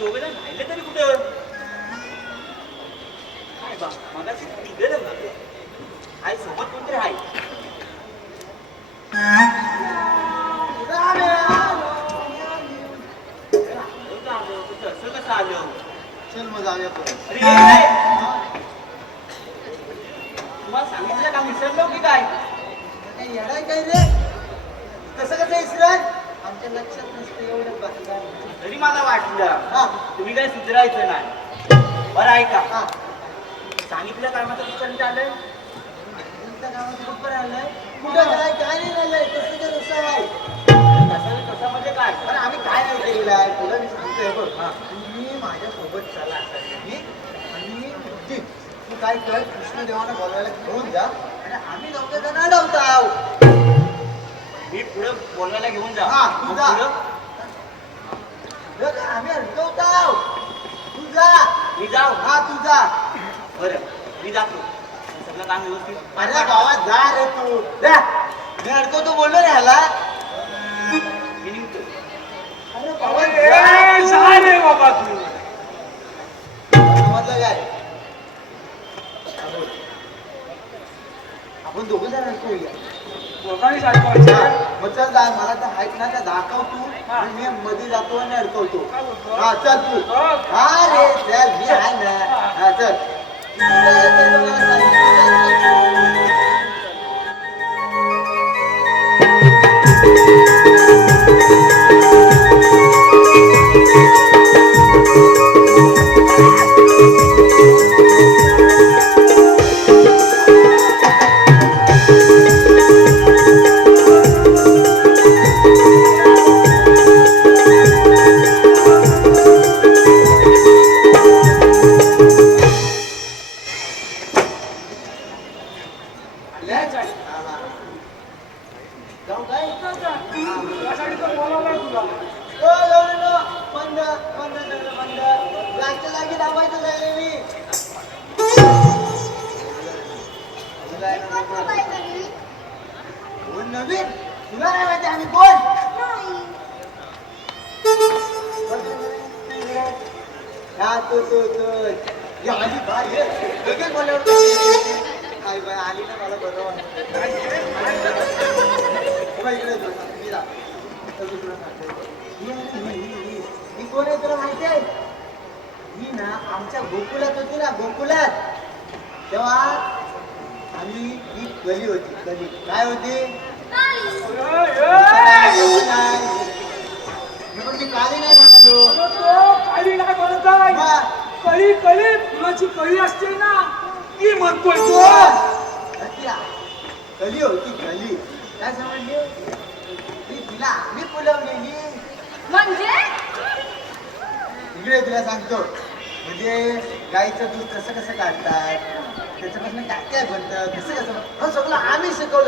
दोघे जण राहिले तरी कुठं काय बा मगाशी निघेल ना आई सोबत कोणतरी आहे? आलं आलं? कसं आलं? चल मग जाऊया अरे काय? तुम्हाला सांगितलं का? विसरलो की काय? येडाय काय रे? कसं कसं इसरण आमच्या लक्षात नसतं एवढं बाकी काय. तरी मला वाटलं हा. तुम्ही काय सुधरायचं नाही. बरं ऐका. हा. सांगितलं कामाचं विचार आलंय तुमच्या गावात कुठं आलंय कुठं काय काय नाही राहिलंय कसं ते रस्ता आहे? कसं कसं म्हणजे काय? पण आम्ही काय नाही केलेलं आहे तुला मी सांगतोय बघ. तुम्ही माझ्यासोबत चला मी आणि बुद्धी तू काय कर कृष्णदेवाला बोलवायला घेऊन जा. आणि आम्ही दोघं जण अडवत आहोत. मी पुढे बोलवायला घेऊन जा. हा, तू जा. बघ, आम्ही अडकवत आहोत. तू जा. मी जाऊ. हा तू जा. बरं मी जातो. सगळं काम व्यवस्थित. अरे गावात जा रे तू. जा मी अडकवतो बोललो रे ह्याला. मी निघतो. अरे गावात जा रे बाबा तू. समजलं काय? हा, बोल. आपण दोघं जण अडकवूया दोघांनी सारखं हा, मग चल जा मला तर हाईट ना त्या दाखव तू. आणि मी मध्ये जातो आणि अडकवतो. काय बोलतो? हा चल तू. हो. हा रे चल मी आहे ना. हा चल. Thank you. जागी दाबायचं झाले मी. कोण नवीन? तुला नाही माहिती आम्ही कोण? हा तो तो तो. आली बाय लगेच आई बाय आली ना मला बरं वाटलं. हे बाई, इकडे बघ. मी जा. तर मी तुला सांगते. ही आहे ना, ही, ही, ही. ही कोण आहे तुला माहिती आहे ही ना आमच्या गोकुलात होती ना गोकुलात. तेव्हा आम्ही ही गली होती गली. काय होती? मी काली नाही म्हणालो. काळी नाही म्हणत. हा. कळी कळी. फुलाची कळी असते ना ती म्हणतोय तो. गली होती गली. काय समजली? ती तिला आम्ही फुलवलेली म्हणजे? इकडे तुला सांगतो. म्हणजे गाईचं दूध कसं कसं काढतात? त्याच्यापासून काय काय बनतं? कसं कसं हो सगळं आम्ही शिकवलं.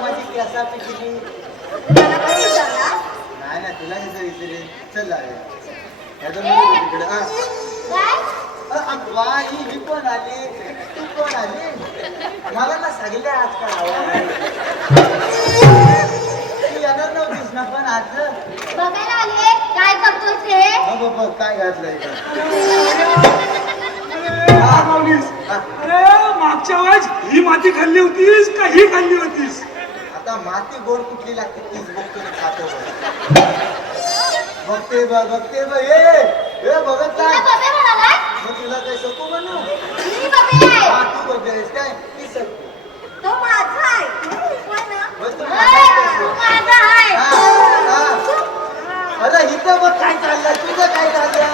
माझी केसा पिकली मला पण विचारला. नाही ना तुला कसं विचारेल चल जाऊया याचं ए, नको तिकडे. हा. काय? अ, अगवा, ही ही कोण आली? तू कोण आली? मला ना सांगितलं आजकाल आवड तू येणार नव्हतीस ना पण आज? बघायला आले काय करतोय ते? बघ बघ काय घातलं इथं. अरे, रागावलीस. अरे मागच्या वेळेस ही माती खाल्ली होतीस का ही खाल्ली होतीस? आता माती गोड कुठली लागते तीच बघतो ना खातो बघ. बघते बघ बघते बघ. ए ए बघत काय मग तुला काय सकू बनू मी बबे आहे. हा तू बघतेस काय? ती हा, हा. अरे इथं बघ काय चाललंय. तुझं काय चाललंय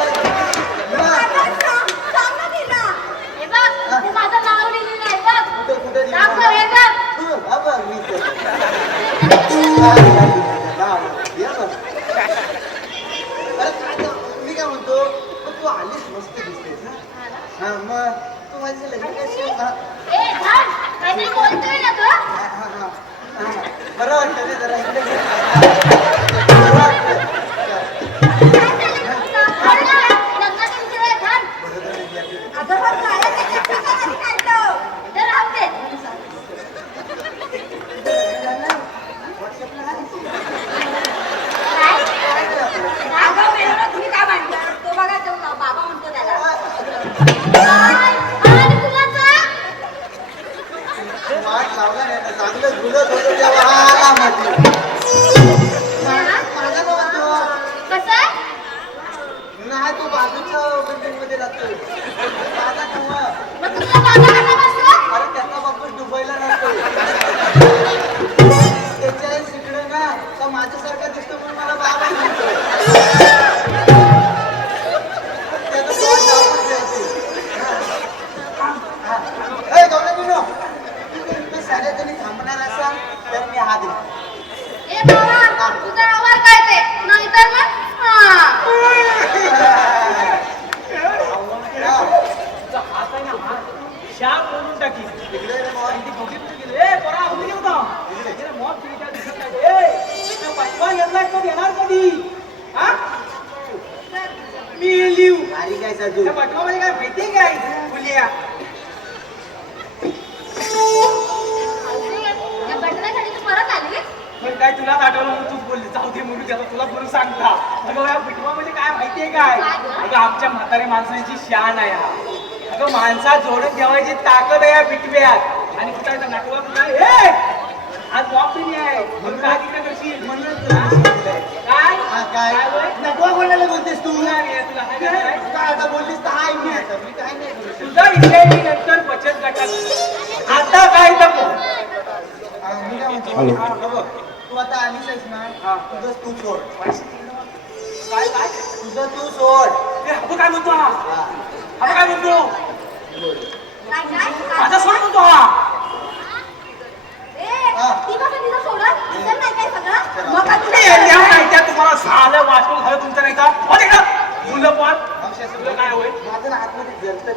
मग, माझा सांग सांग ना तिला. हे बघ, ते माझं नाव लिहिलेलं आहे बघ. कुठे कुठे दाखव हे बघ. तू, हा बघ, मी इथे. हा, हा, हा, ये बघ. अरे काय गं, मी काय म्हणतो तू आलीच मस्त दिसतेस ना हा मग तू माझ्या लग्न काय बोलतोय ना तो? बरं वाटतं रे जरा इकडे नाही तो बाजूच्या बिल्डिंगमध्ये बाबा, तुझा आवाज काय ते? नाहीतर मग हा. हा. तुझा हात आहे ना हात शाप मोडून टाकी तिकडे पण काय तुलाच आठवलं म्हणून तूच बोलली जाऊ दे म्हणून त्याला तुला म्हणून सांगता. अगं या पिठवामध्ये काय माहितीये काय? अगं आमच्या म्हाताऱ्या माणसांची शान आहे हा. अगं माणसात जोडून ठेवायची ताकद आहे या पिठव्यात. आणि कुठे नाटवा कुठे ए आज बॉक्स नाही आहे. म्हणून काय तिकडे करशील म्हणून तुला. काय? हा, काय? नटवा कोणाला बोलतेस तू. तुला तुला काय? काय आता बोललीस तर हाय मी आता. मी काय नाही. तुझा इथे नंतर बचत गटात आता काय नको हा, मी काय म्हणतो हा, बघ, तू आता आलीस आहेस हा. ना तुझं तू सोड. काय काय? तुझं तू सोड. हा काय म्हणतो हा? हा. काय म्हणतो? माझा सोड म्हणतो हा. तुम्हाला झालं वाचून झालं तुमचं नाही का? हो. मुलं पण. काय होईल? माझं आतमध्ये जलतं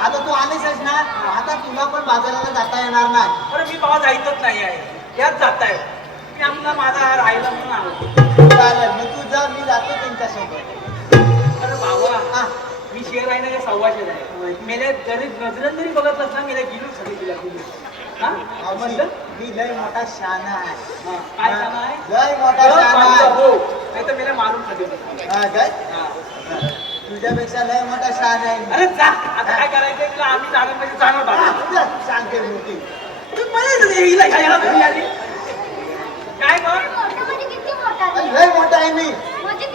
आता तू आलीस ना आता तुला पण बाजाराला जाता येणार नाही. अरे मी बाबा जायचंच नाही आहे. याच जात आहे मी आपला माझा राहिला म्हणून आलो. चालेल मग तू जा मी जातो त्यांच्यासोबत. अरे बाबा हा. मी शेअर आहे ना हे सव्वाशे आहे. मेले जरी नजरेत जरी बघतलंस ना मेले गेलो सगळी हा? मावशी, म्हणलं? मी लय मोठा शाना आहे. हा, काय सांगा आहे? लय मोठा शाना आहे. हो. नाही तर मेले मारून सगळे हा, हा. हा. तुझ्यापेक्षा लय मोठा शान आहे. अरे जा आता काय करायचंय तुला? आम्ही जाणार म्हणजे जाणार हा, सांगते मला हिला घ्यायला घरी आली? काय म्हणजे? लय मोठा आहे मी. म्हणजे?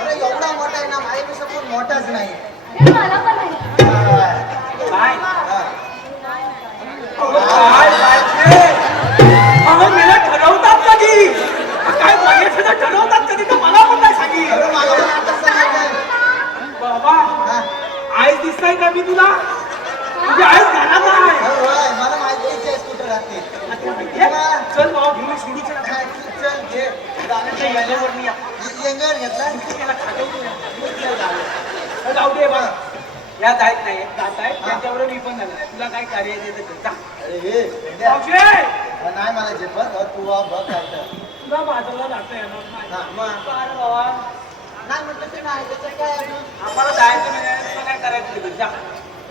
अरे एवढा मोठा आहे ना माझ्यापेक्षा कोण मोठाच नाही. काय? हा. काय पाहिजे अगं मला ठरवतात कधी? काय ठरवतात कधी? तर मला पण नाही सांगी अरे मला पण आता समजलंय. बाबा हा. दिसताय का मी तुला? तुझी आहे. होय, मला माहिती आहे कुठे राहते आता माहितीये? चल बाबा घेऊन सोडू चल हा, चल घे. जाण्याच्या याल्यावर मी येंगर घेतला? त्याला खाजवतो. जाऊ दे बा. या जात नाही जात आहेत. त्यांच्याबरोबर मी पण आहे. तुला काय कार्य आहे ते तर जा. अरे हे नाही मला झेपत अ, तू बघ काय. तुला जाता येणार हा, बाबा. नाही म्हटलं ते नाही काय? आम्हाला जायचं म्हणजे काय करायचं. जा.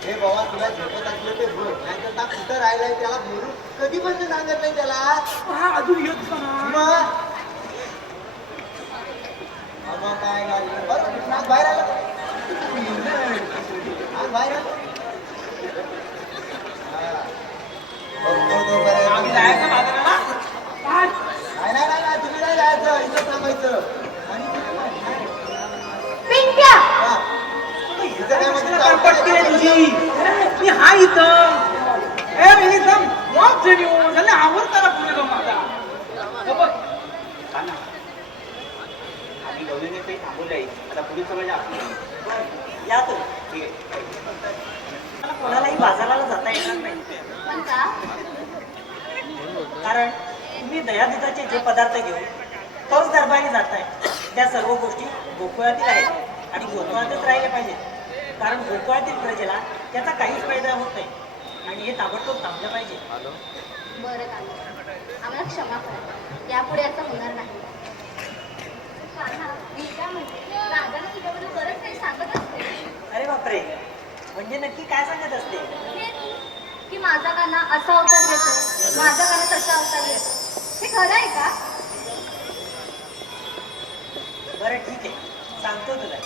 हे बाबा तुला झेपत असलं ते बोल नाही तर कुठं राहिलाय त्याला बोलू कधी पण सांगत नाही त्याला. हा अजून येत मग? काय घाललं? बरं, नाक बाहेर आलं. नाक बाहेर आलं. हा. आम्ही जायचं बाजाराला? नाही नाही नाही, नाही तुम्ही नाही जायचं. इथं थांबायचं. आणि. पिंट्या हा. इथं काय म्हणते कशाला कटकट केली तुझी मी हा इथं. ए मी मॉप झाले आवडताना पुढे जाऊ माझा. हे बघ. हा ना. आम्ही गवळीने काही थांबू जाईल आता पुढे या तुम्ही ठीक आहे. कोणालाही बाजाराला जाता येणार नाही. पण का कारण तुम्ही दयादुधाचे जे पदार्थ घेऊन तोच दरबारी जाताय त्या सर्व गोष्टी गोकुळातील आहेत आणि गोकुळातच राहिल्या पाहिजेत. कारण गोकुळातील प्रजेला त्याचा काहीच फायदा होत नाही. आणि हे ताबडतोब थांबलं पाहिजे. बरं काका आम्हाला क्षमा करा. यापुढे असं होणार नाही. मी काय म्हणते? राजाला तुझ्याबद्दल बरंच काही सांगत असते. अरे बापरे. म्हणजे नक्की काय सांगत असते? की माझा काना असा अवतार घेतो. माझा काना तसा अवतार घेतो. हे खरं आहे का? बरं ठीक आहे. सांगतो तुला.